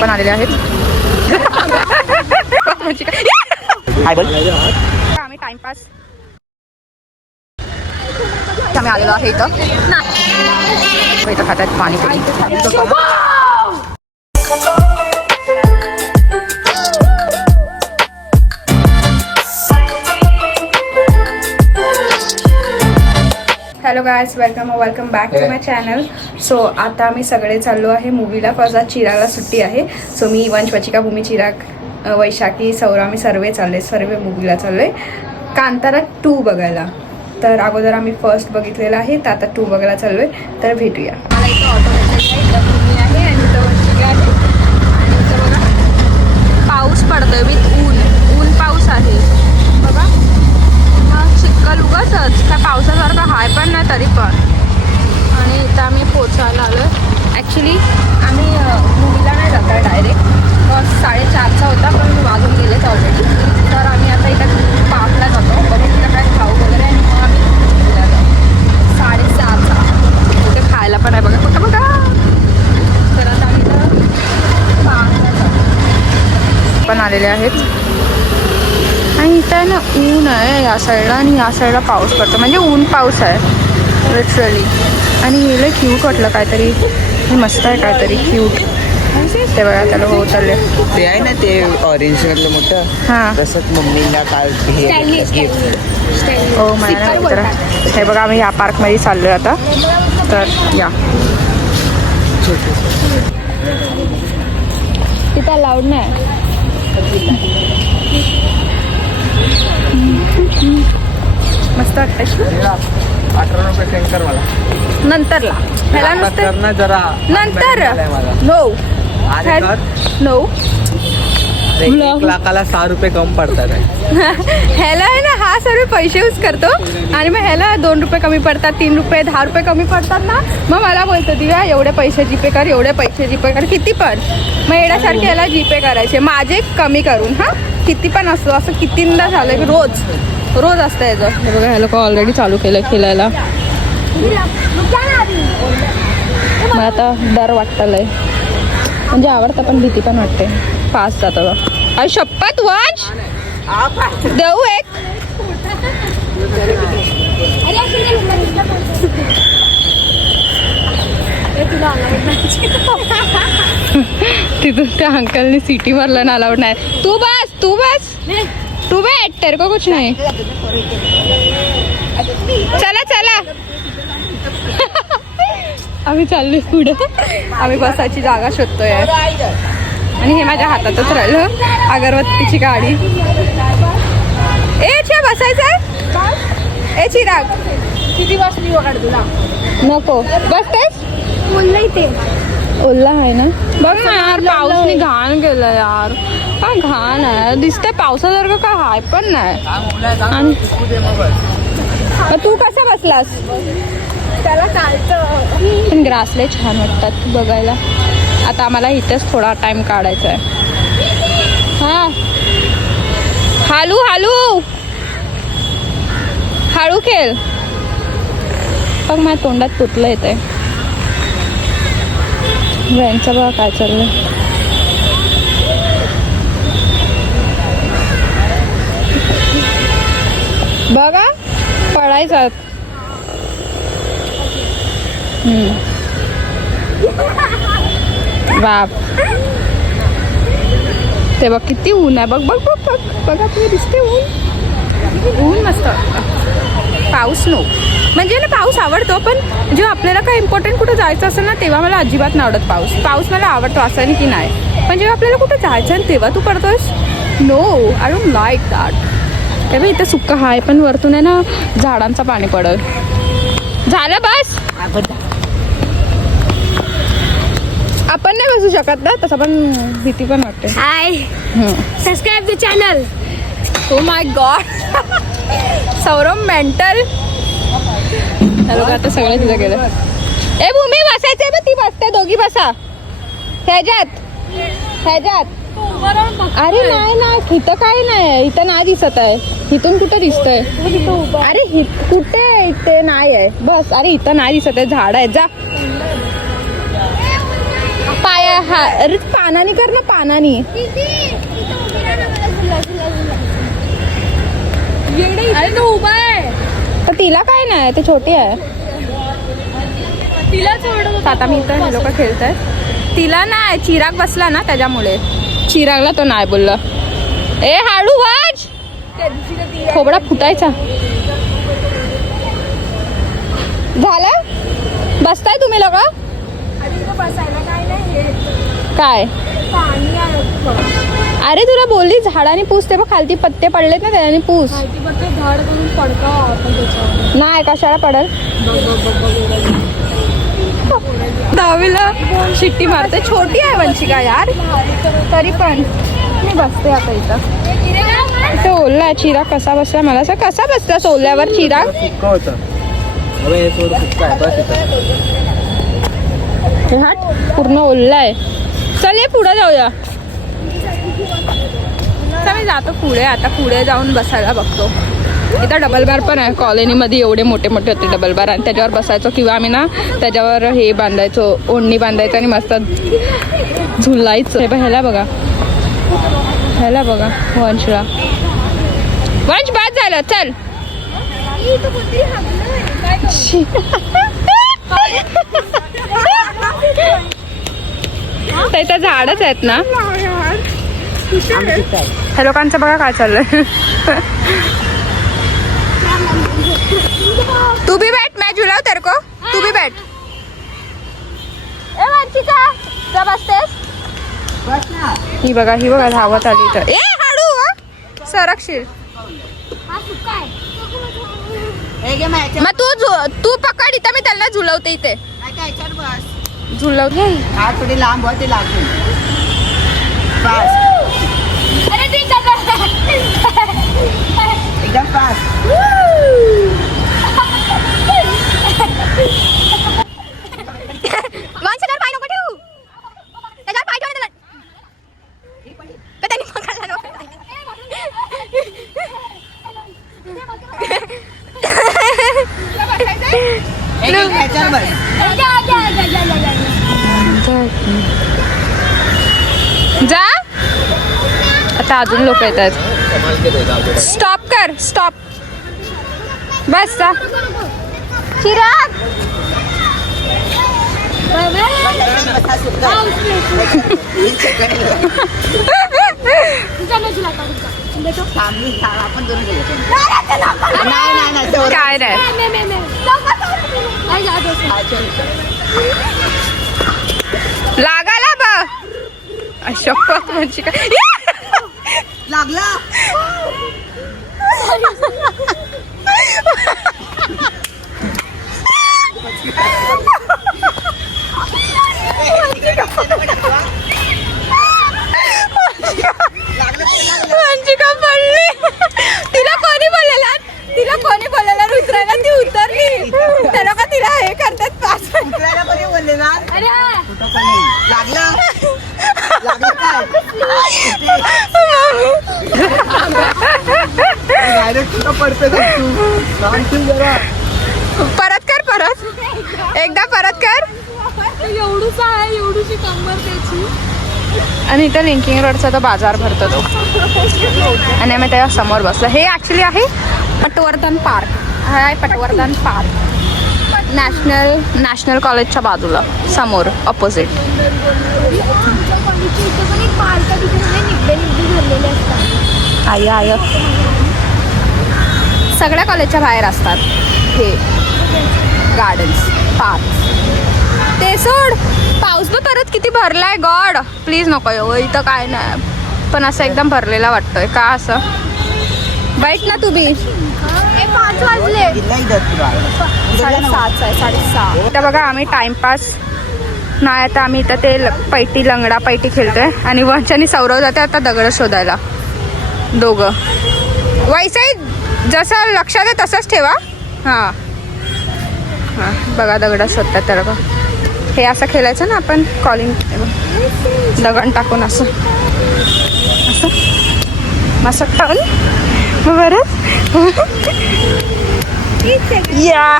पण आलेले आहेत. आम्ही टाइमपास आम्ही आलेलो आहे इथं खातात panipuri. Hello guys, welcome back to my channel. So आता आम्ही सगळे चाललो आहे मूवीला. फर्स्ट आज चिरागला सुट्टी आहे. सो मी वंश, वचिका, भूमी, चिराग, वैशाखी, सौरा आम्ही सर्व मूवीला चाललो आहे कांतारा 2 बघायला. तर अगोदर आम्ही फर्स्ट बघितलेला आहे, तर आता 2 बघायला चाललो आहे. तर भेटूया. मला इथं ऑटो भेटलेली आहे, इथं भूमी आहे आणि इथं वंशिका आहे. आणि इथं बघा पाऊस पडतोय विथ ऊन पाऊस आहे बघा. मग चिखल उगाचच काय पावसासारखं हाय पण नाही तरी पण. आणि इथं आम्ही पोचायला आलो आहे. ॲक्च्युली आम्ही मूवीला नाही जात आहे डायरेक्ट. 4:30चा होता पण वाजून गेलेच ऑलरेडी. तर आम्ही आता इथं पार्कला जातो. बघा तिथं काय खाऊ वगैरे आणि मग आम्ही मूवीला जाऊ. 7:30चा तिथे खायला पण आहे बघा कुठं बघा. तर आता आम्ही इथं पार्कला जातो. पण आलेले आहेत आणि इथं आहे ना ऊन आहे या साईडला आणि या साईडला पाऊस पडतो. म्हणजे ऊन पाऊस आहे लिटरली. आणि हे लय क्यूट वाटलं काहीतरी. हे मस्त आहे काहीतरी क्यूट. ते बघा त्याला हो चालले ते आहे ना ते ऑरेंज कलरलं मोठं. हां तसंच मम्मीला काल हो मला. हे बघा आम्ही ह्या पार्कमध्ये चाललो आहे आता. तर या तिथं लाऊड नाही. मस्त वाटतंय. 18 रुपये सेंड कर मला नंतरला ह्याला नुसतं जरा नंतर नो नो 1 लाखाला 6 रुपये कम पडतात. ह्याला आहे ना हा सर्व पैसे यूज करतो आणि मग ह्याला 2 रुपये कमी पडतात, 3 रुपये 10 रुपये कमी पडतात ना. मग मला बोलतो दिव्या एवढे पैसे जीपे कर, एवढे पैसे जीपे कर, किती पण. मग येण्यासारखे ह्याला जीपे करायचे माझे कमी करून. हां किती पण असतो. असं कितींदा झालं की रोज असतं याचं. हे बघा ह्या लोक ऑलरेडी चालू केलं खेळायला. मला आता डर वाटतंय म्हणजे आवडतं पण भीती पण वाटते. फास्ट जातं बघ. अरे शपथ वंश देऊ एक. तिथून त्या अंकलने सिटी मारलं ना अलाउड नाही. तू बस तू बैठ, तेरे को कुछ नहीं. चला आम्ही चाललोय पुढे. आम्ही बसायची जागा शोधतोय आणि हे माझ्या हातातच राहिलं. अगरबत्तीची गाडी. ए छे बसायचंय. ए चिराग किती बसली वगैरे तुला नको बसतेस. ओल्ला आहे ना बघ ना यार. पाऊसने घाण केलं यार. काय घाण आहे दिसतंय. पावसासारखं काय हाय पण नाही. आणि तू कसा बसलास. त्याला चालतं पण ग्रासले छान वाटतात बघायला. आता आम्हाला इथेच थोडा टाइम काढायचा आहे. हा हालू हळू खेळ. बघ माझ्या तोंडात तुटलं येतंय. व्हॅनचं बघा काय चाललंय. बघा पडायचं. बाप ते बघ किती ऊन आहे. बघ बघा तुम्ही दिसते ऊन मस्त वाटतं. पाऊस नो म्हणजे ना पाऊस आवडतो पण जेव्हा आपल्याला काय इम्पॉर्टंट कुठं जायचं असेल ना तेव्हा मला अजिबात नाही आवडत पाऊस मला आवडतो असं नाही की नाही. पण जेव्हा आपल्याला कुठं जायचं आहे तेव्हा तू पडतोस. No I don't like that. तेव्हा इथं सुक्का हाय पण वरतून आहे ना झाडांचं पाणी पडल. झालं बस. आपण नाही बसू शकत ना तसं पण भीती पण वाटते. Hi subscribe the channel. Oh my God Saurabh mental. Hello आता सगळे तिथं गेलं. ए भूमी बसायचंय बघ. ती बसते दोघी बसा ह्याच्यात. अरे नाही इथं काय नाही. इथं नाही दिसत आहे. इथून कुठं दिसतंय. अरे कुठे इथे नाही आहे बस. अरे इथं नाही दिसत आहे. झाड आहे. जा पाया हा अरे पानानी कर ना पानानी. अरे तो उभा आहे. तर तिला काय नाही ते छोटी आहे. तिला सोडत आता मी इथं हे लोक खेळत आहेत. तिला नाही चिराग बसला ना त्याच्यामुळे चिरागला तो नाही बोलला. ए हाडू वाज खोबडा फुटायचा. झालं बसताय तुम्ही लोक बसायला काय नाही काय. पाणी अरे तुला बोलली झाडाने पूस ते बघ खालती पत्ते पडलेत ना त्याने पूस. फक्त झाड करून पडका आपण त्याच्यावर. नाही कशाला पडल. दहावीला शिट्टी मारते. छोटी आहे वंशिका यार तरी पण मी बसते आता इथं ओलला आहे. चिराग कसा बसला मला असं कसा बसला ओल्यावर चिराग. हट पूर्ण ओलला आहे. चल ये पुढे जाऊया. चल मी जातो पुढे. आता पुढे जाऊन बसायला बघतो. इथं डबल बार पण आहे. कॉलनीमध्ये एवढे मोठे मोठे होते डबल बार आणि त्याच्यावर बसायचो किंवा आम्ही ना त्याच्यावर हे बांधायचो ओढणी बांधायचं आणि मस्त झुलायचं. ह्याला बघा ह्याला बघा वंशला वंश बाद झालं. चल त्याच्या झाडच आहेत ना. ह्या लोकांचं बघा काय चाललंय. तू भी बैठ मैं झुलाऊ तेरे को. तू भी बैठ. ए वंशिका जा बसतेस. ही बघा धावत आली तर. ए हाडू सरकशील. मग तू पकड इथं मी त्यांना झुलवते इथे झुलवते. थोडी लांब होते लागून एकदम फास्ट. माणसाला पाय नको ठेवू. त्याच्यावर पाय ठेव त्याला त्यांनी पकडला जा. आता अजून लोक येत आहेत. स्टॉप कर स्टॉप. बस जा. चिराग काय नाही लागाला बघ. अशोक म्हणजे काय लागला. वंशिका पडली. तिला कोणी बोललेला उतरायला. ती उतरली. त्या लोक तिला हे करतात पास. उतरायला कोणी बोललेला. लागला लागला काय परत कर परत एकदा परत कर. एवढूच आहे एवढूची कंबर त्याची. आणि इथं लिंकिंग रोडचा तो बाजार भरतो तो आणि आम्ही त्या समोर बसलो. हे ॲक्च्युली आहे पटवर्धन पार्क. हा आहे पटवर्धन पार्क. नॅशनल कॉलेजच्या बाजूला समोर ऑपोजिट. आय सगळ्या कॉलेजच्या बाहेर असतात हे गार्डन्स पार्क. ते सोड. पाऊस पण परत किती भरलाय. गॉड प्लीज नको येऊ इथं. काय नाही पण असं एकदम भरलेला वाटतोय का असं. बैठ ना तू बी. 5 वाजले. 7:30 आहे 6:30. इथं बघा आम्ही टाइमपास नाही. आता आम्ही इथं ते लंगडा पैटी खेळतोय आणि वंशाने सौरव जाते आता दगड शोधायला. दोघं वैसाई जसं लक्षात आहे तसंच ठेवा. हां हां बघा दगड शोधतात त्याला बघा. हे असं खेळायचं ना आपण कॉलिंग दगड टाकून असं असं मस्त टाकून बरं. या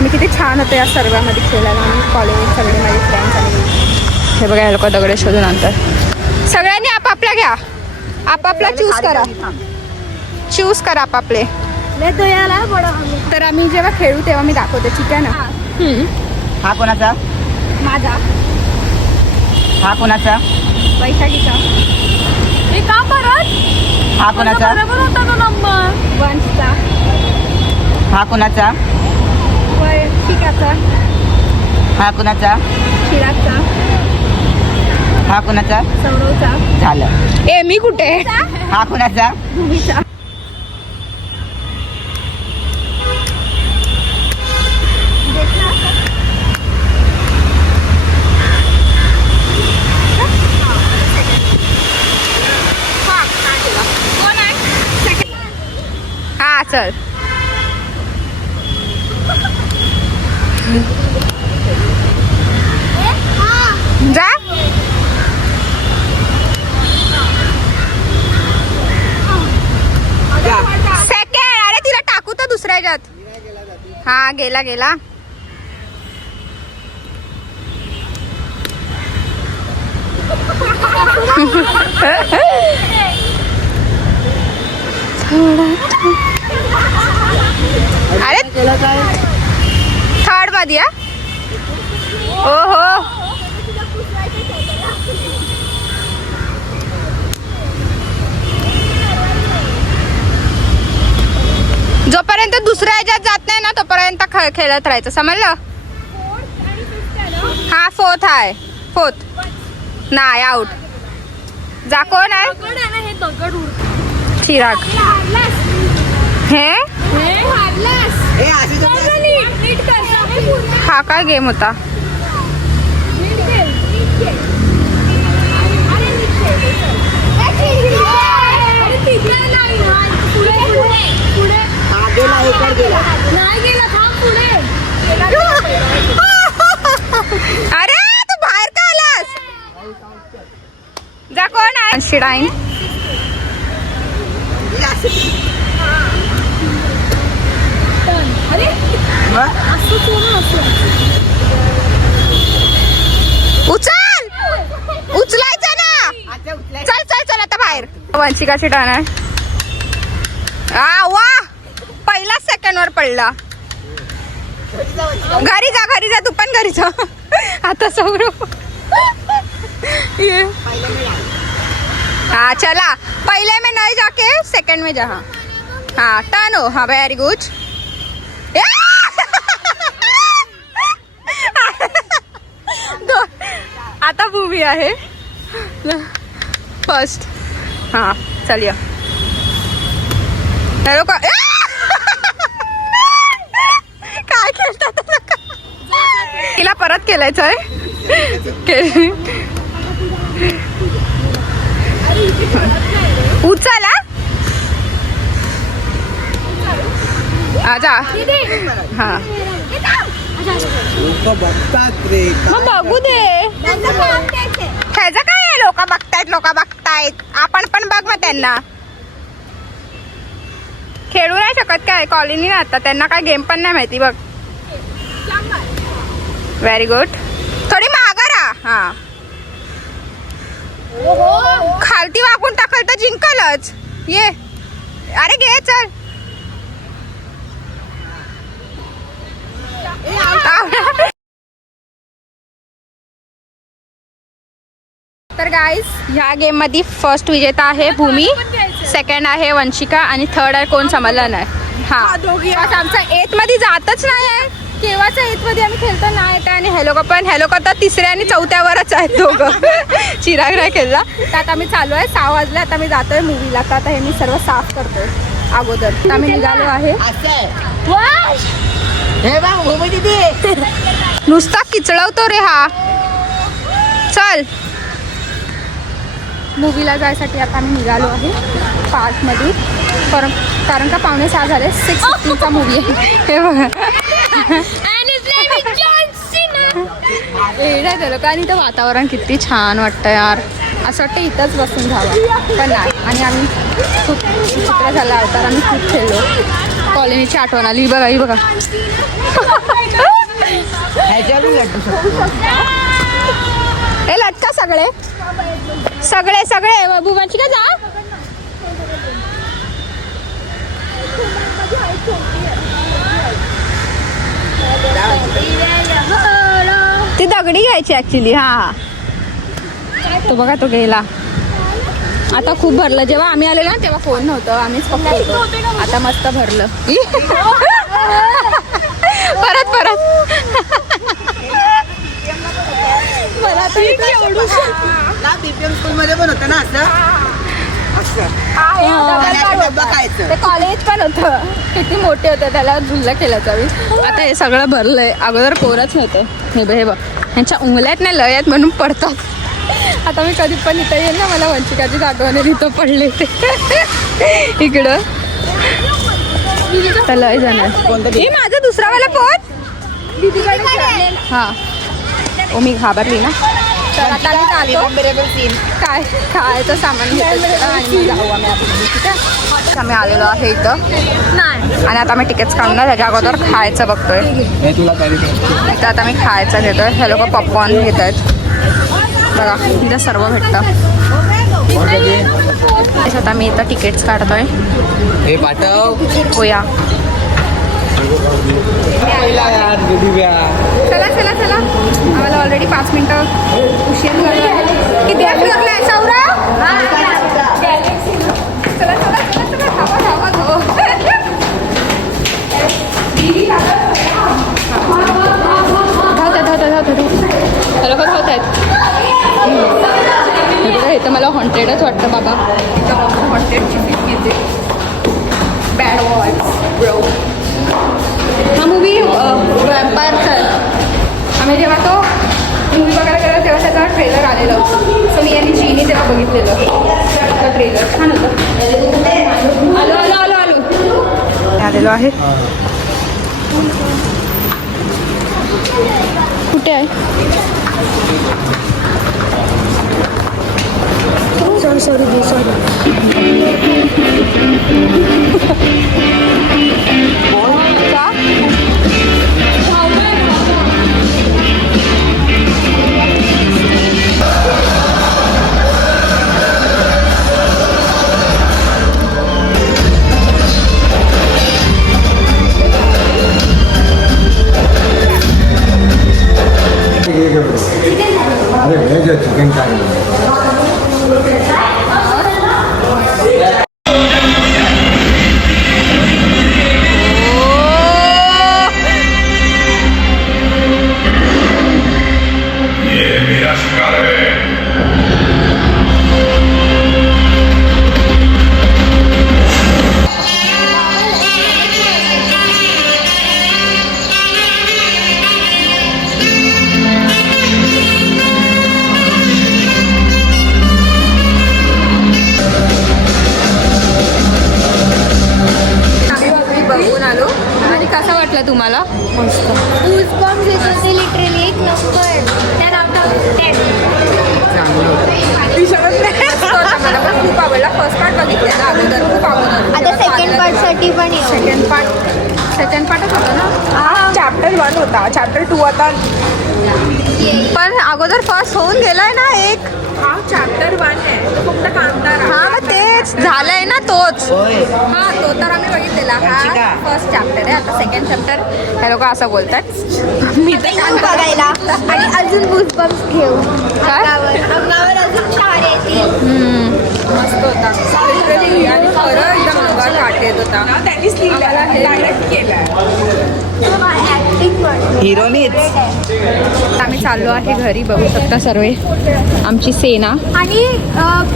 आम्ही किती छान होतो या सर्वांमध्ये खेळायला. आम्ही कॉलेज सगळे माझे फ्रेंड्स आणि हे बघा हे लोक दगडे शोधून आणतात. सगळ्यांनी आपापला घ्या, आपापला चूज करा, चूज करा आपापले. तर आम्ही जेव्हा खेळू तेव्हा मी दाखवते, ठीक आहे ना. हा कोणाचा? माझा. हा कोणाचा? वैशाखीचा. हे का परत? हा कोणाचा? बरोबर होता तो नंबर. वंशचा. हा कोणाचा? वैशिकाचा. हा कोणाचा? चिरागचा. हा कोणाचा? सौरवचा. झालं. ए मी कुठे? हा कोणाचा? भूमीचा. हा चल. जा. सेकंड. अरे तिला टाकू तर दुसऱ्या ह्याच्यात. हा गेला गेला. अरे थर्ड मध्ये. ओहो जोपर्यंत दुसऱ्या ह्याच्यात जात नाही ना तोपर्यंत खेळत राहायचं, समजलं. हा फोर्थ आहे. फोर्थ नाही आउट. जा. कोण आहे? दगड आहे ना, हे दगड उडतं. चिराग. हे हे हारलास. ए, अशी तर बघ नीट, नीट कर. हे पूर्ण हा काय गेम होता? नीट खेळ, नीट खेळ. अरे नीट खेळ. अरे तिथे नाही. पुढे पुढे पुढे. हा गेला, इकडे गेला. नाही गेला, थांब पुढे. अरे तू बाहेर का आलास? जा. कोण आहे? शिडाईन. अरे मग? असं सोडून असं. उचल. उचलायचं ना. चल चल चल आता बाहेर. वंशिकाची टर्न आहे. वा पहिला सेकंड वर पडला. घरी जा, घरी जा, तू पण घरी जा. आता सौरव. ये. हाँ चला, पहले में नहीं जाके सेकंड में जा. हाँ हाँ टर्न हो. हाँ वेरी गुड. आता भूमी आहे फर्स्ट. हाँ चलिए. हेलो का काय खेळतात तिला परत केलायचं आहे. उचला. आजा. हा बघतात रे. मग बघू दे. त्याचं काय आहे? लोक बघतायत. आपण पण बघ मग त्यांना. खेळू नाही शकत काय? कॉलनी आता त्यांना काय गेम पण नाही माहिती. बघ. Very good. थोडी मागं राहा. हा खालती वाकून टाकल तर जिंकलच. ये. अरे घे चल. तर गाईज ह्या गेम मध्ये फर्स्ट विजेता आहे भूमी, सेकंड आहे वंशिका आणि थर्ड आहे कोण समजलं नाही. हा बस आमचा एथ मध्ये जातच नाही आहे. केव्हाच्या एथ मध्ये आम्ही खेळतो नाही येत. आणि हे लोक तर तिसऱ्या आणि चौथ्यावरच आहेत दोघं. चिराग नाही खेळला. तर आता आम्ही चालू आहे 6 वाजले. आता मी जातोय मूवीला. तर आता हे मी सर्व साफ करतोय अगोदर. तर आम्ही निघालो आहे. हे बघ भूमी दीदी. नुसता किचळवतो रे हा. चल मूवीला जायसाठी आता आम्ही निघालो आहे पार्कमध्ये. कारण का 5:45 झाले. 6:15चा मूवी आहे. हे बघा एवढा झालं का. आणि इथं वातावरण किती छान वाटतं यार. असं वाटतं इथंच बसून जावं पण नाही. आणि आम्ही खूप विचित्र झाला अवतार. आम्ही खूप खेळलो. कॉलनीची आठवण आली. ही बघा ही बघा. हे लटका सगळे सगळे सगळे बुबाची का जा. ती दगडी घ्यायची ऍक्च्युली. हा तो बघा तो गेला. आता खूप भरलं. जेव्हा आम्ही आलेलो ना तेव्हा फोन नव्हतं, आम्हीच फक्त होतो. आता मस्त भरलं. परत परत स्कूलमध्ये पण होतं ना असं. ते कॉलेज पण होतं. किती मोठे होते, त्याला झुल्ला केला जावी. आता हे सगळं भरलंय. अगोदर कोरच नव्हतं. हे बघ ह्यांच्या उंगल्यात नाही लयात म्हणून पडतात. आता मी कधी पण इथं येईल ना मला वंशिकाचीच आठवण इथं पडले ते इकडं. तर लय जाणार. हे माझा दुसरावाला कोण. हा ओ मी घाबरली ना. तर आता आम्ही जातो. काय खायचं सामान घेतो आणि मग जाऊ आम्ही आता. ठीक आहे. आम्ही आलेलो आहे इथं नाही आणि आता आम्ही तिकीट्स काढून त्याच्या अगोदर खायचं बघतोय. इथं आता मी खायचं घेतोय. हे लोक पॉपकॉर्न घेत आहेत बघा. इथं सर्व भेटतं. आता मी इथं तिकीट्स काढतोय. हे पाठव. होया चला चला चला. आम्हाला ऑलरेडी 5 मिनिटं उशीर झाला आहे. किती फ्लोअरला आहे सौरव. चला चला चला चला. धावा धावा धो. लोक धावत आहेत. हे तर मला हॉन्टेडच वाटतं बाबा. हॉन्टेडची भीती येते. Bad walls bro. हा मूवी वॅम्पायरचा आहे. आम्ही जेव्हा तो मूवी बघायला गेलो तेव्हा त्याचा ट्रेलर आलेलं होतं. सो मी आणि जीनी तेव्हा बघितलेलं ट्रेलर. छान होतं. आलो आलो आलो आलो आलेलो आहे. कुठे आहे. सॉरी अरे वेज चिकन का. तुम्हाला लिटरली एक नंबर. मला पण खूप आवडला. फर्स्ट पार्ट बघितलेला अगोदर खूप आवडला. आता सेकंड पार्ट साठी पण सेकंड पार्टच होता ना. चॅप्टर 1 होता. चॅप्टर 2 आता पण अगोदर फर्स्ट होऊन गेलाय ना एक. हा चॅप्टर 1 आहे तो फक्त कांतारा. हा मग तेच झालंय ना तोच. हा तो तर आम्ही बघितलेला. हा फर्स्ट चॅप्टर आहे. आता सेकंड चॅप्टर हे लोक असं बोलतात. मी तर बघायला आणि अजून गुजबम्स घेऊ. अंगावर अजून शार येतील. मस्त होता आणि खरं एकदम अंगावर काट येत होता. आम्हाला हे हिरोनीच. आम्ही चाललो आहे घरी. बघू शकता सर्व आमची सेना. आणि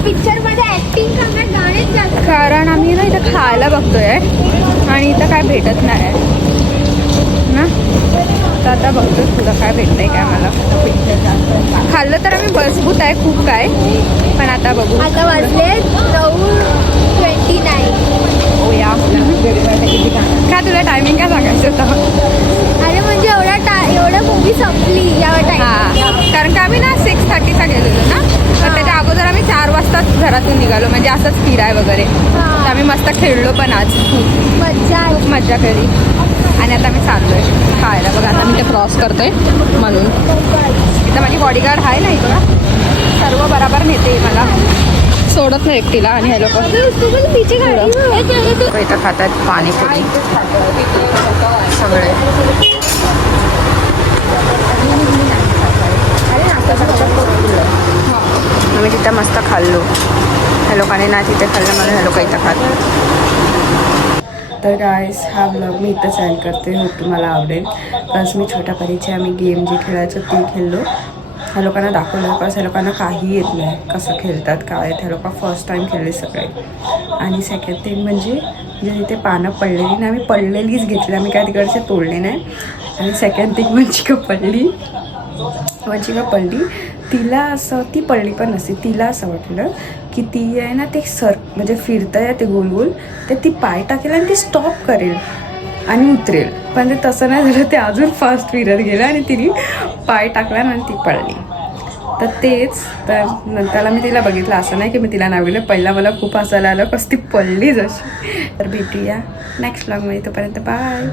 पिक्चर मध्ये ऍक्टिंग करण्यात गाणेच जास्त. कारण आम्ही ना इथं खायला बघतोय आणि इथं काय भेटत नाही ना. तर आता बघतोय पुढं काय भेटतंय काय मला. खाल्लं तर आम्ही मजबूत आहे खूप काय. पण आता बघू. आता वाजले 9:29. ओ या काय तुला टायमिंग काय सांगायचं होतं. अरे म्हणजे एवढं मूवी संपली या टाइम. कारण का आम्ही ना 6:30चा गेलेलो ना. तर त्याच्या अगोदर आम्ही 4 वाजताच घरातून निघालो. निघालो म्हणजे असंच फिराय वगैरे. तर आम्ही मस्त खेळलो पण आज खूप मज्जा खूप मज्जा केली. आणि आता मी चाललोय खायला बघा. आता मी ते क्रॉस करतोय म्हणून. इथं माझी बॉडीगार्ड आहे ना बघा, सर्व बराबर नेते मला, सोडत नाही एकटीला. आणि हे लोक इथं खातात पाणीपुरी सगळे. आम्ही तिथं मस्त खाल्लो. ह्या लोकांनी ना तिथे खाल्लं म्हणून ह्या लोक इथं खातात. तर गाईस हा ब्लॉग मी इथंच एंड करते. होप तुम्हाला आवडेल. प्लस मी छोट्या परीचे आम्ही गेम जे खेळायचो ते खेळलो. ह्या लोकांना दाखवलं बिकॉज ह्या लोकांना काही येत नाही कसं खेळतात काय. ह्या लोक फर्स्ट टाईम खेळले सगळे. आणि सेकंड थिंग म्हणजे जे तिथे पानं पडलेली ना, आम्ही पडलेलीच घेतली, आम्ही काय तिकडचे तोडले नाही. आणि सेकंड थिंग वंचिका पडली. तिला असं, ती पडली पण नसती, तिला असं वाटलं की ती आहे ना ते म्हणजे फिरतंय ते गोल गोल, तर ती पाय टाकेल आणि ती स्टॉप करेल आणि उतरेल. पण ते तसं नाही झालं, ते अजून फास्ट फिरत गेलं आणि तिने पाय टाकला आणि ती पडली. तर तेच तर नंतरला मी तिला बघितलं, असं नाही की मी तिला नाविलं. पहिला मला खूप हसायला आलं कसं ती पडली जशी. तर भेटूया नेक्स्ट व्लॉगमध्ये. तोपर्यंत बाय.